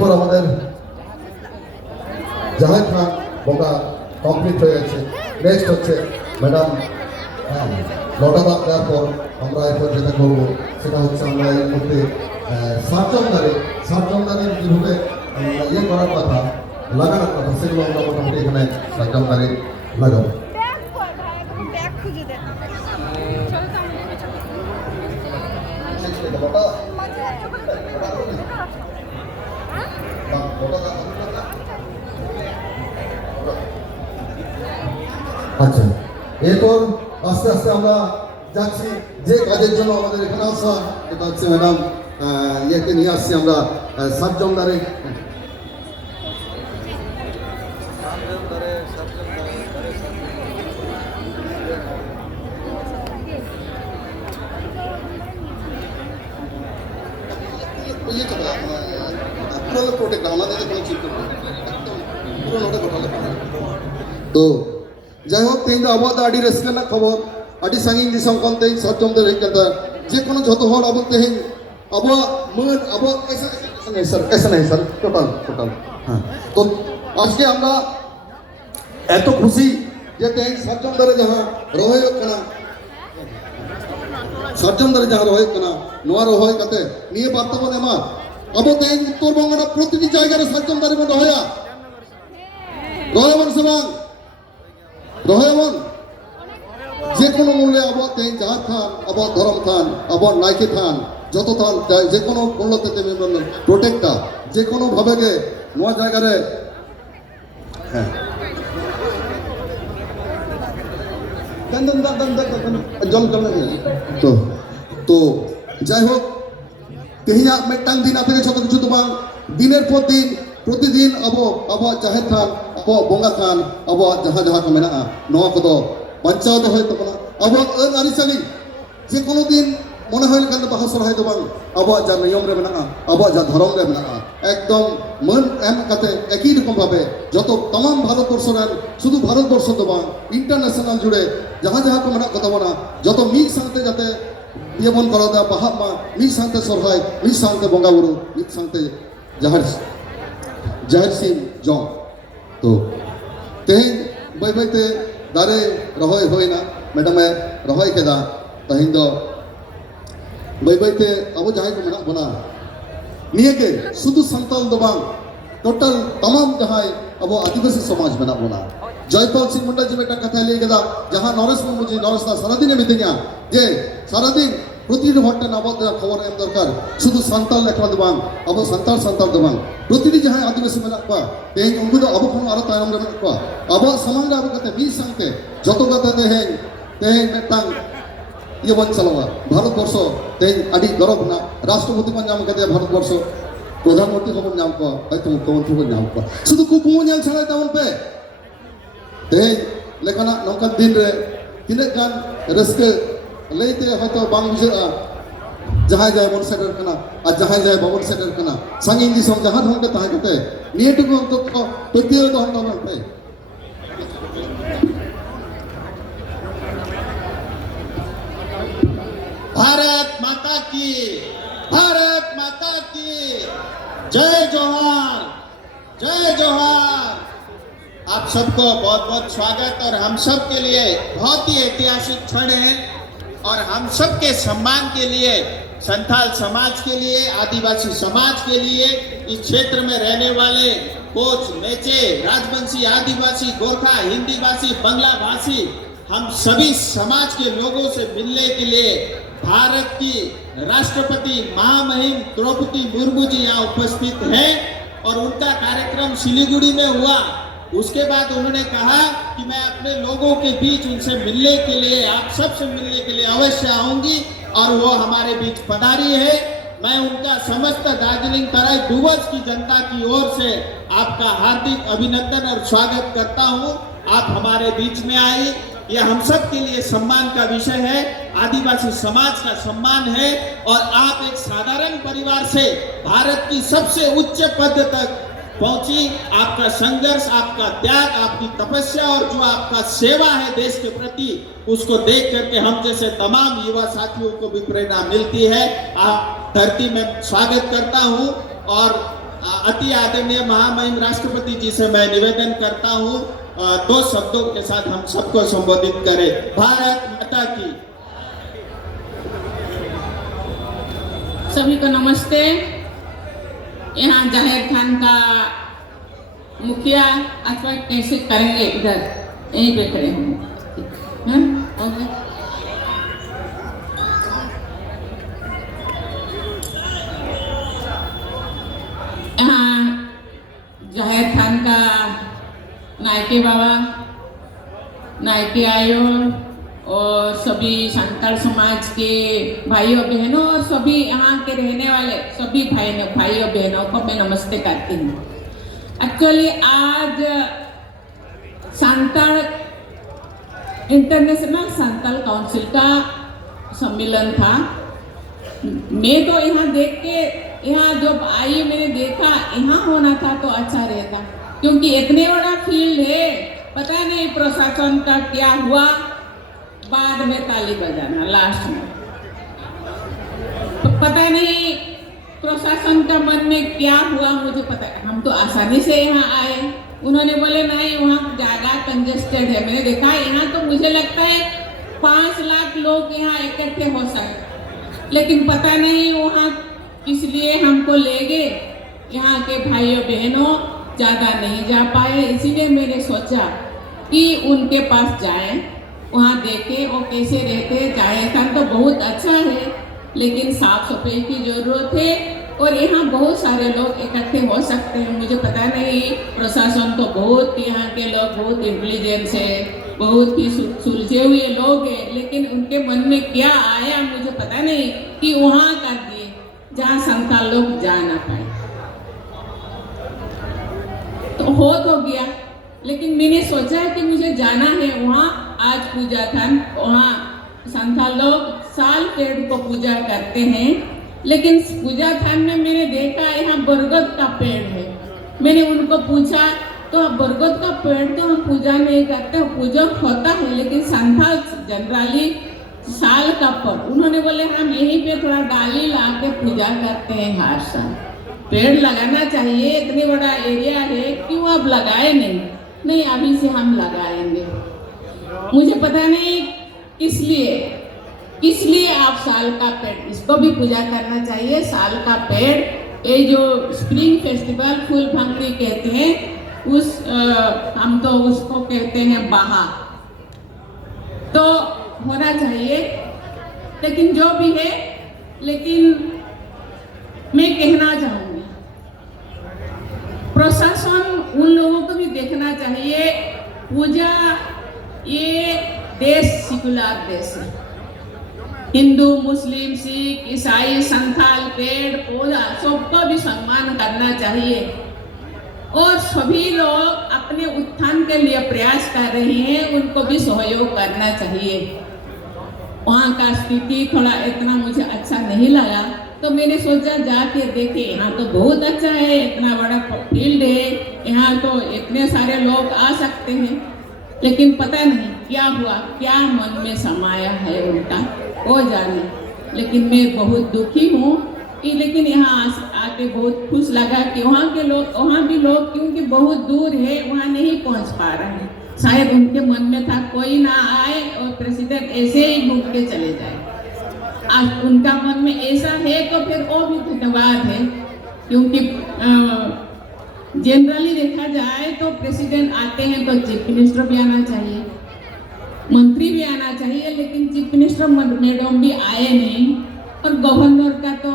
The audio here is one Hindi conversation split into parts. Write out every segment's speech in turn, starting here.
এরপর আমাদের জাহেদ খান বোকা কমপ্লিট হয়ে গেছে। নেক্সট হচ্ছে ম্যাডাম লটা দাগ দেওয়ার পর আমরা এরপর যেটা করবো সেটা হচ্ছে আমরা এর মধ্যে সার্জনদারের যেভাবে ইয়ে করার কথা লাগানোর কথা সেগুলো আমরা মোটামুটি এখানে সার্জনদারে লাগাবো। আচ্ছা, এরপর আস্তে আস্তে আমরা যাচ্ছি যে কাজের জন্য আমাদের এখানে আসা, এটা হচ্ছে ম্যাডাম ইয়েকে নিয়ে আসছি আমরা সার্জনদারে। तो যাই হোক তেহিᱧ ᱫᱚ ᱟᱵᱚᱣᱟᱜ ᱫᱚ ᱟᱹᱰᱤ ᱨᱟᱹᱥᱠᱟᱹ ᱨᱮᱱᱟᱜ ᱠᱷᱚᱵᱚᱨ ᱟᱹᱰᱤ ᱥᱟᱺᱜᱤᱧ ᱫᱤᱥᱚᱢ ᱠᱷᱚᱱ তেহিᱧ ᱥᱟᱨᱡᱚᱢ ᱫᱟᱨᱮ ᱠᱟᱛᱮ যে কোনো যত হল আবো তেহিᱧ আবওয়াᱜ মান আবওয়াᱜ ऐसा नहीं सर টোটাল হ্যাঁ। তো আজকে আমরা এত খুশি যে তেহিᱧ সার্জম দারে যাহা রহয়ᱚᱜ ᱠᱟᱱᱟ সার্জম দারে যাহা রহয়ᱚᱜ ᱠᱟᱱᱟ নোয়া রহয় কাতে নিয়ে বার্তা বন এমা আবো তেহিᱧ উত্তরবঙ্গ ᱨᱮ প্রতিটি জায়গায় সার্জম দারে বন রহয়া রহয়বন সবাং রহয়বন যে কোনো মূল্যে আবহাওয়া তেহিᱧ জাহাজ থান আবহাওয়া ধরম থান আবহাওয়া নাইকে থান যত থান যে কোনো মূল্যতে তেমনি প্রোটেক্টটা যে কোনো ভাবে গে নোয়া জায়গারে হ্যাঁ জল তো তো যাই হোক তেহিᱧাᱜ ᱢᱤᱫᱴᱟᱝ ᱫᱤᱱ ᱟᱯᱮ ᱡᱚᱛᱚ ᱠᱤᱪᱷᱩ ᱫᱚ ᱵᱟᱝ দিনের পর দিন প্রতিদিন আবহাওয়া জাহের থান আবহাওয়া বঙ্গা থান আবহাওয়া যাহা কো মেনাᱜᱼᱟ নোয়া কদো বাঞ্চাও তো হয় তখন আবহাওয়া ᱟᱹᱱ ᱟᱹᱨᱤᱪᱟᱹᱞᱤ যে কোনো দিন মনে হয় কেন বাহা সরহাই ᱫᱚ ᱵᱟᱝ আবহাওয়া যা নিয়ম রে মেনাᱜᱼᱟ আবহাওয়া যা ধরম রে মেনাᱜᱼᱟ একদম মন এম কাতে একই রকম ভাবে যত तमाम ভারতবর্ষ রেন শুধু ভারতবর্ষ তো বাং ইন্টারন্যাশনাল জুড়ে যাহা কো মেনাᱜ কথা বনা যত মিক সাথে যাতে ইয়ে বন করা দা বাহা মা মিক সাথে সরহাই মিক সাথে বঙ্গা বুরু মিক সাথে জাহের সিং জং তো তেহিᱧ বাই বাইতে দারে রহয় হয় না ম্যাডামে রহয় কেদা তেহিᱧ ᱫᱚ বাই বাইতে আবো যাহাই কো মেনাᱜ বনা নিয়ে কে শুধু সান্তাল ᱫᱚ ᱵᱟᱝ টোটাল तमाम যাহাই আবো আদিবাসী সমাজ মেনাᱜ বনা জয়পাল সিং মুন্ডা জি একটা কথা লই কেদা যাহা নরেশ মুর্মুজি নরেশ দা সারাদিনে মিতিঙা যে সারাদিন প্রতিটি ঘন্টা আবো খবর এম দরকার শুধু সান্তাল একলা ᱫᱚ ᱵᱟᱝ আবো সান্তাল ᱫᱚ ᱵᱟᱝ প্রতিটি যাহাই আদিবাসী মেনাᱜ ᱠᱚᱣᱟ তেহিᱧ উনকু ᱫᱚ আবো ᱠᱷᱚᱱ আরো তায়ᱚᱢ রে মেনাᱜ ᱠᱚᱣᱟ আবো সমাজ রে আবো কাতে মি সাংতে যত কথা তেহিᱧ মিদᱴᱟᱝ ইয়ে বন চালাওয়া ভারতবর্ষ তেহিᱧ আডি গরব না রাষ্ট্রপতি বন নাম কাতে ভারতবর্ষ প্রধানমন্ত্রী হবন নাম কো হয়তো মুখ্যমন্ত্রী বন নাম কো শুধু কুকুম ᱧᱮᱞ ছাড়াই তেমন পে তেহিᱧ লেখানা নৌকান দিন রে তিনাᱹᱜ গান রাস্কে লইতে হয়তো বাং বুঝাᱹᱜᱼᱟ যাহাই যায় বন সেটের কানা আর যাহাই যায় বাবন সেটের কানা সাঙ্গিন দিশম যাহা ঢঙ্গে তাহা কাতে নিয়েটুকু অন্তত প্রতিও দহন দহন পে भारत माता की जय जोहार जय जोहार। आप सबको बहुत बहुत स्वागत और हम सब के लिए बहुत ही ऐतिहासिक क्षण है और हम सब के सम्मान के लिए संथाल समाज के लिए आदिवासी समाज के लिए इस क्षेत्र में रहने वाले कोच मेचे राजवंशी आदिवासी गोरखा हिंदी भाषी बंगला भाषी हम सभी समाज के लोगों से मिलने के लिए भारत की राष्ट्रपति महामहिम द्रौपदी मुर्मू जी यहाँ उपस्थित हैं और उनका कार्यक्रम सिलीगुड़ी में हुआ। उसके बाद उन्होंने कहा कि मैं अपने लोगों के बीच उनसे मिलने के लिए आप सबसे मिलने के लिए अवश्य आऊंगी और वो हमारे बीच पधारी है। मैं उनका समस्त दार्जिलिंग तराई डुवर्स की जनता की ओर से आपका हार्दिक अभिनंदन और स्वागत करता हूँ। आप हमारे बीच में आई, यह हम सब के लिए सम्मान का विषय है, आदिवासी समाज का सम्मान है और आप एक साधारण परिवार से भारत की सबसे उच्च पद तक पहुंची। आपका संघर्ष, आपका त्याग, आपकी तपस्या और जो आपका सेवा है देश के प्रति, उसको देख करके हम जैसे तमाम युवा साथियों को भी प्रेरणा मिलती है। आप धरती में स्वागत करता हूं और अति आदरणीय महामहिम राष्ट्रपति जी से मैं निवेदन करता हूँ 2 शब्दों के साथ हम सबको संबोधित करें। भारत माता की। सभी को नमस्ते। यहाँ जाहिर खान का मुखिया अथवा कैसे करेंगे, इधर यहीं पे खड़े होंगे। यहाँ जाहिर खान का नायके बाबा, नायके आयोग और सभी संताल समाज के भाइयों बहनों और सभी यहाँ के रहने वाले सभी भाइयों बहनों को मैं नमस्ते करती हूँ। एक्चुअली आज संताल इंटरनेशनल संताल काउंसिल का सम्मेलन था। मैं तो यहाँ देख के यहाँ जब आई मैंने देखा यहाँ होना था तो अच्छा रहता, क्योंकि इतने बड़ा फील्ड है, पता नहीं प्रशासन का क्या हुआ, बाद में ताली बजाना लास्ट में, पता नहीं प्रशासन का मन में क्या हुआ, मुझे पता। हम तो आसानी से यहाँ आए, उन्होंने बोले नहीं वहाँ जगह कंजेस्टेड है। मैंने देखा यहाँ तो मुझे लगता है 5 लाख लोग यहाँ इकट्ठे हो सकते, लेकिन पता नहीं वहाँ किस लिए हमको ले गए। यहाँ के भाइयों बहनों ज़्यादा नहीं जा पाए, इसीलिए मैंने सोचा कि उनके पास जाएं, वहाँ देखें वो कैसे रहते। जाहिर खान तो बहुत अच्छा है, लेकिन साफ सफाई की ज़रूरत है और यहाँ बहुत सारे लोग इकट्ठे हो सकते हैं। मुझे पता नहीं, प्रशासन तो बहुत, यहाँ के लोग बहुत इंटेलिजेंस है, बहुत ही सुलझे हुए लोग हैं, लेकिन उनके मन में क्या आया मुझे पता नहीं कि वहाँ कर दिए जहाँ संताल लोग जा ना पाए। तो हो तो गया, लेकिन मैंने सोचा कि मुझे जाना है वहाँ। आज पूजा था, वहाँ संताल लोग साल पेड़ को पूजा करते हैं, लेकिन पूजा थान में मैंने देखा यहाँ बरगद का पेड़ है। मैंने उनको पूछा तो बरगद का पेड़ तो हम पूजा नहीं करते, पूजा होता है लेकिन संताल जनरली साल का पर्व। उन्होंने बोले हम यहीं पे थोड़ा डाली ला के पूजा करते हैं हर साल। पेड़ लगाना चाहिए, इतनी बड़ा एरिया है, क्यों आप लगाए नहीं? नहीं अभी से हम लगाएंगे। मुझे पता नहीं किस लिए आप साल का पेड़, इसको भी पूजा करना चाहिए। साल का पेड़, ये जो स्प्रिंग फेस्टिवल फूल भंगड़ी कहते हैं, हम तो उसको कहते हैं बहा, तो होना चाहिए। लेकिन जो भी है, लेकिन मैं कहना चाहूँगी प्रशासन उन लोगों को भी देखना चाहिए। पूजा, ये देश सेकुलर देश है, हिंदू मुस्लिम सिख ईसाई संथाल पेड़ पौधा सबको भी सम्मान करना चाहिए और सभी लोग अपने उत्थान के लिए प्रयास कर रहे हैं, उनको भी सहयोग करना चाहिए। वहाँ का स्थिति थोड़ा इतना मुझे अच्छा नहीं लगा, तो मैंने सोचा जाके देखे। यहाँ तो बहुत अच्छा है, इतना बड़ा फील्ड है, यहाँ तो इतने सारे लोग आ सकते हैं, लेकिन पता नहीं क्या हुआ, क्या मन में समाया है उनका, वो जाने। लेकिन मैं बहुत दुखी हूँ कि, लेकिन यहाँ आके बहुत खुश लगा कि वहाँ के लोग, वहाँ भी लोग क्योंकि बहुत दूर है, वहाँ नहीं पहुँच पा रहे हैं। शायद उनके मन में था कोई ना आए और प्रेसिडेंट ऐसे ही घूम के चले जाए। आज उनका मन में ऐसा है तो फिर वो भी धन्यवाद है, क्योंकि जनरली देखा जाए तो प्रेसिडेंट आते हैं तो चीफ मिनिस्टर भी आना चाहिए, मंत्री भी आना चाहिए, लेकिन चीफ मिनिस्टर मैडम भी आए नहीं और गवर्नर का तो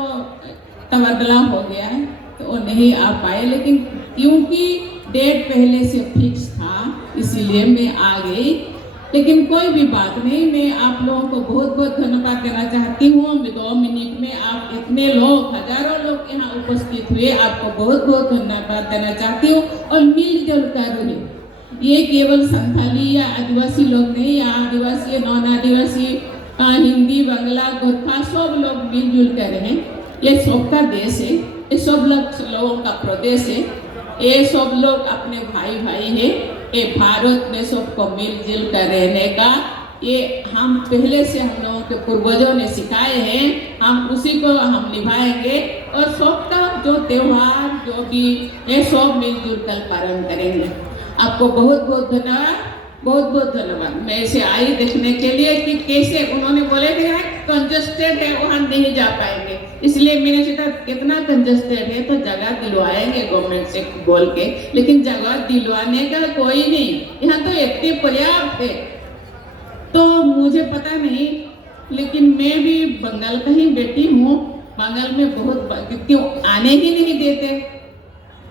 तबादला हो गया है तो वो नहीं आ पाए। लेकिन क्योंकि डेट पहले से फिक्स था इसीलिए मैं आ गई। लेकिन कोई भी बात नहीं, मैं आप लोगों को बहुत बहुत धन्यवाद देना चाहती हूँ। 2 मिनट में आप इतने लोग, हजारों लोग यहाँ उपस्थित हुए, आपको बहुत बहुत धन्यवाद देना चाहती हूँ। और मिलजुल कर रहे, ये केवल संथाली या आदिवासी लोग नहीं, या आदिवासी नॉन आदिवासी हिंदी बांग्ला गोरखा सब लोग मिलजुल कर रहे हैं। ये सबका देश है, ये सब लोगों का प्रदेश है, ये सब लोग अपने भाई भाई है। ये भारत में सबको मिलजुल कर रहने का ये हम पहले से हम लोगों के पूर्वजों ने सिखाए हैं, हम उसी को हम निभाएंगे। और सबका जो त्योहार जो भी है सब मिलजुल कर पालन करेंगे। आपको बहुत बहुत धन्यवाद, बहुत बहुत धन्यवाद। मैं इसे आई देखने के लिए कि कैसे उन्होंने बोले थे कंजस्टेड है वहां नहीं जा पाएंगे, इसलिए मैंने सोचा कितना कंजस्टेड है तो जगह दिलवाएंगे गवर्नमेंट से बोल के, लेकिन जगह दिलवाने का कोई नहीं, यहाँ तो इतने पर्याप्त है। तो मुझे पता नहीं, लेकिन मैं भी बंगाल का ही बेटी हूँ, बंगाल में बहुत क्यों आने ही नहीं देते।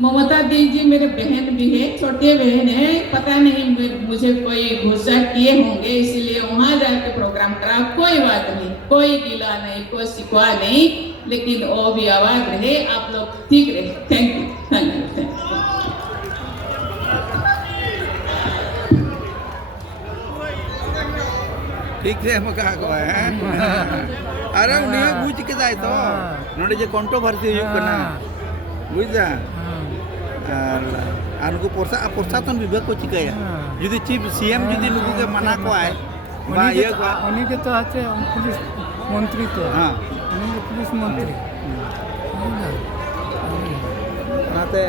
ममता दीदी मेरे बहन भी है, छोटे बहन है, पता नहीं मुझे कोई गुस्सा किए होंगे इसलिए वहां जाके प्रोग्राम करा। कोई बात नहीं, कोई गिला नहीं, कोई शिकवा नहीं, लेकिन वो भी आवाज रहे, आप लोग ठीक रहे। Thank you, thank you, thank you. ठीक से मका को है अरे उन्हें बुझ के जाए तो नोड़े जे कंट्रोवर्सी हुई करना बुझा और उनको प्रशासन विभाग को चिकाया यदि चीफ सीएम यदि लोगों के मना को आए बा ये उन्हीं के तो आते पुलिस मंत्री तो हाँ उन्हीं के पुलिस मंत्री नाते